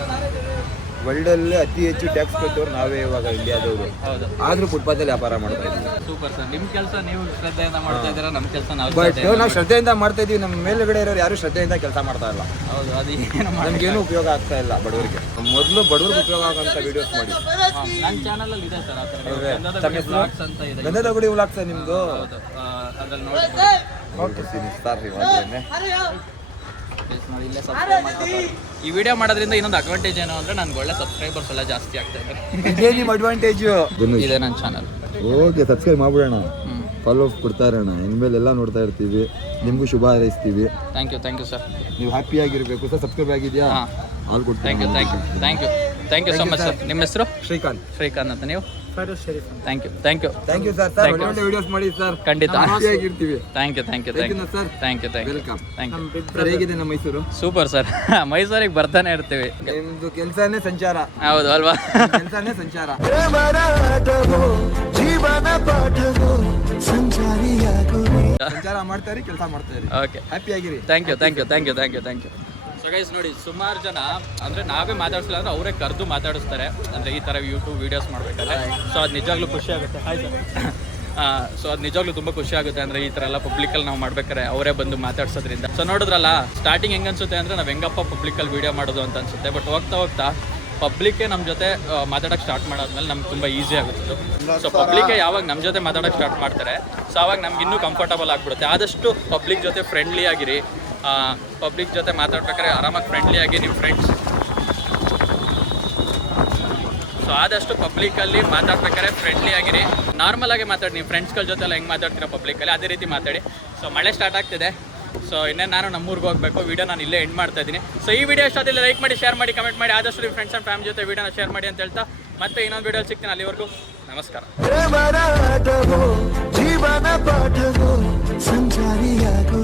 ವರ್ಲ್ಡಲ್ಲೇ ಅತಿ ಹೆಚ್ಚು ಟ್ಯಾಕ್ಸ್ ಕಟ್ಟೋರು ನಾವೇ ಇವಾಗ ಇಂಡಿಯಾದವರು. ಆದ್ರೂ ಫುಟ್ಪಾತಲ್ಲಿ ವ್ಯಾಪಾರ ಮಾಡ್ತಾ ಇದ್ದೀವಿ. ಸೂಪರ್ ಸರ್, ನಿಮ್ಮ ಕೆಲಸ ನೀವು ಶ್ರದ್ಧೆಯಿಂದ ಮಾಡ್ತಾ ಇದ್ದೀರಾ, ನಮ್ಮ ಕೆಲಸ ನಾವು ಶ್ರದ್ಧೆಯಿಂದ ಮಾಡ್ತಾ ಇದೀವಿ. ನಮ್ಮ ಮೇಲ್ಗಡೆ ಇರೋರು ಯಾರು ಶ್ರದ್ಧೆಯಿಂದ ಕೆಲಸ ಮಾಡ್ತಾ ಇಲ್ಲ. ಹೌದು, ಅದು ನಮ್ಗೇನು ಉಪಯೋಗ ಆಗ್ತಾ ಇಲ್ಲ ಬಡವರಿಗೆ. ಮೊದಲು ಬಡವರಿಗೆ ಉಪಯೋಗ ಆಗೋಂಥ ವಿಡಿಯೋಸ್ ಮಾಡಿ. ನನ್ನ ಚಾನಲಲ್ಲಿ ಇದೆ ಸರ್, ಅಂತ ಇದೆ. ಗಂಧದ ಗುಡಿ ವ್ಲಾಗ್ಸ್ ನಿಮ್ಮದು? ಅದ್ರಲ್ಲಿ ನೋಡಿ ಸರ್, ನೋಡಿ, ಇಲ್ಲೇ ಸಬ್ಸ್ಕ್ರೈಬ್ ಮಾಡ್ತಾರೆ. ಈ ವಿಡಿಯೋ ಮಾಡೋದ್ರಿಂದ ಇನ್ನೊಂದು ಅಡ್ವಾಂಟೇಜ್ ಏನು ಅಂದರೆ ನನಗೆ ಒಳ್ಳೆ ಸಬ್ಸ್ಕ್ರೈಬರ್ಸ್ ಎಲ್ಲ ಜಾಸ್ತಿ ಆಗ್ತಾ ಇದ್ದಾರೆ. ಇದೇ ನಿಮ್ಮ ಅಡ್ವಾಂಟೇಜು. ಇದೆ ನನ್ನ ಚಾನಲ್. ಓಕೆ, ಸಬ್ಸ್ಕ್ರೈಬ್ ಮಾಡ್ಬಿಡೋಣ, ಫಾಲೋ ಅಪ್ ಕೊಡ್ತಾ ಇರೋಣ. ಇನ್ಮೇಲೆ ಎಲ್ಲ ನೋಡ್ತಾ ಇರ್ತೀವಿ. ನಿಮಗೂ ಶುಭ ಹಾರೈಸ್ತೀವಿ. Thank you sir. ನೀವು ಹ್ಯಾಪಿ ಆಗಿರಬೇಕು ಸರ್. ಸಬ್ಸ್ಕ್ರೈಬ್ ಆಗಿದೆಯಾ? All good. Thank you so much sir. ನಿಮ್ಮ ಹೆಸರು? ಶ್ರೀಕಾಂತ್ ಅಂತ. ನೀವು? Thank you sir. ಒಳ್ಳೆ ವಿಡಿಯೋಸ್ ಮಾಡಿ ಸರ್, ಖಂಡಿತ ಆಗಿರ್ತೀವಿ. Thank you welcome sir. ಹೇಗಿದೆ ನಮ್ಮ ಮೈಸೂರು? Super sir. ಮೈಸೂರಿಗೆ ಬರ್ತಾನೆ ಇರ್ತೀವಿ. ನಿಮ್ದು ಕೆಲಸನೇ ಸಂಚಾರ. ಹೌದು ಅಲ್ವಾ? ಕೆಲಸನೇ ಸಂಚಾರ. ಸಂಚಾರ ಮಾಡ್ತಾ ಇರಿ, ಕೆಲಸ ಮಾಡ್ತಾ ಇರಿ. ಓಕೆ, ಹ್ಯಾಪಿ ಆಗಿರಿ. Thank you. ಸೊ ಗೈಸ್, ನೋಡಿ, ಸುಮಾರು ಜನ ಅಂದರೆ ನಾವೇ ಮಾತಾಡ್ಸಿಲ್ಲ ಅಂದರೆ ಅವರೇ ಕರೆದು ಮಾತಾಡಿಸ್ತಾರೆ. ಅಂದರೆ ಈ ಥರ ಯೂಟ್ಯೂಬ್ ವೀಡಿಯೋಸ್ ಮಾಡಬೇಕಾದ್ರೆ. ಸೊ ಅದು ನಿಜವಾಗ್ಲೂ ಖುಷಿ ಆಗುತ್ತೆ. Hi sir. ಸೊ ಅದು ನಿಜವಾಗ್ಲೂ ತುಂಬ ಖುಷಿ ಆಗುತ್ತೆ. ಅಂದರೆ ಈ ಥರ ಎಲ್ಲ ಪಬ್ಲಿಕಲ್ಲಿ ನಾವು ಮಾಡ್ಬೇಕಾದ್ರೆ ಅವರೇ ಬಂದು ಮಾತಾಡ್ಸೋದ್ರಿಂದ. ಸೊ ನೋಡಿದ್ರಲ್ಲ, ಸ್ಟಾರ್ಟಿಂಗ್ ಹೆಂಗೆ ಅನ್ಸುತ್ತೆ ಅಂದರೆ ನಾವು ಹೆಂಗಪ್ಪ ಪಬ್ಲಿಕಲ್ಲಿ ವೀಡಿಯೋ ಮಾಡೋದು ಅಂತ ಅನ್ಸುತ್ತೆ. ಬಟ್ ಹೋಗ್ತಾ ಪಬ್ಲಿಕ್ಗೆ ನಮ್ಮ ಜೊತೆ ಮಾತಾಡೋಕ್ಕೆ ಸ್ಟಾರ್ಟ್ ಮಾಡಾದ್ಮೇಲೆ ನಮ್ಗೆ ತುಂಬ ಈಸಿ ಆಗುತ್ತೆ. ಸೊ ಪಬ್ಲಿಕ್ಗೆ ಯಾವಾಗ ನಮ್ಮ ಜೊತೆ ಮಾತಾಡೋಕ್ಕೆ ಸ್ಟಾರ್ಟ್ ಮಾಡ್ತಾರೆ ಸೊ ಅವಾಗ ನಮ್ಗೆ ಇನ್ನೂ ಕಂಫರ್ಟಬಲ್ ಆಗಿಬಿಡುತ್ತೆ. ಆದಷ್ಟು ಪಬ್ಲಿಕ್ ಜೊತೆ ಫ್ರೆಂಡ್ಲಿ ಆಗಿರಿ. ಪಬ್ಲಿಕ್ ಜೊತೆ ಮಾತಾಡ್ಬೇಕಾದ್ರೆ ಆರಾಮಾಗಿ ಫ್ರೆಂಡ್ಲಿ ಆಗಿ ನಿಮ್ಮ ಫ್ರೆಂಡ್ಸ್. ಸೊ ಆದಷ್ಟು ಪಬ್ಲಿಕಲ್ಲಿ ಮಾತಾಡ್ಬೇಕಾದ್ರೆ ಫ್ರೆಂಡ್ಲಿ ಆಗಿರಿ. ನಾರ್ಮಲ್ ಆಗಿ ಮಾತಾಡಿ, ನೀವು ಫ್ರೆಂಡ್ಸ್ಗಳ ಜೊತೆ ಎಲ್ಲ ಹೆಂಗೆ ಮಾತಾಡ್ತೀರಾ ಪಬ್ಲಿಕಲ್ಲಿ ಅದೇ ರೀತಿ ಮಾತಾಡಿ. ಸೊ ಮಳೆ ಸ್ಟಾರ್ಟ್ ಆಗ್ತಿದೆ. ಸೊ ಇನ್ನೇನು ನಾನು ನಮ್ಮೂರಿಗೆ ಹೋಗಬೇಕು. ವಿಡಿಯೋ ನಾನು ಇಲ್ಲೇ ಎಂಡ್ ಮಾಡ್ತಾ ಇದ್ದೀನಿ. ಸೊ ಈ ವಿಡಿಯೋ ಇಷ್ಟೊತ್ತಿಲ್ಲ ಲೈಕ್ ಮಾಡಿ, ಶೇರ್ ಮಾಡಿ, ಕಮೆಂಟ್ ಮಾಡಿ. ಆದಷ್ಟು ನಿಮ್ಮ ಫ್ರೆಂಡ್ಸ್ ಆ್ಯಂಡ್ ಫ್ಯಾಮಿಲಿ ಜೊತೆ ವಿಡಿಯೋನ ಶೇರ್ ಮಾಡಿ ಅಂತ ಹೇಳ್ತಾ ಮತ್ತೆ ಇನ್ನೊಂದು ವಿಡಿಯೋ ಸಿಗ್ತೀನಿ. ಅಲ್ಲಿವರೆಗೂ ನಮಸ್ಕಾರ. ಜೀವನ ಪಾಠವೋ ಸಂಚಾರಿಯಾಗು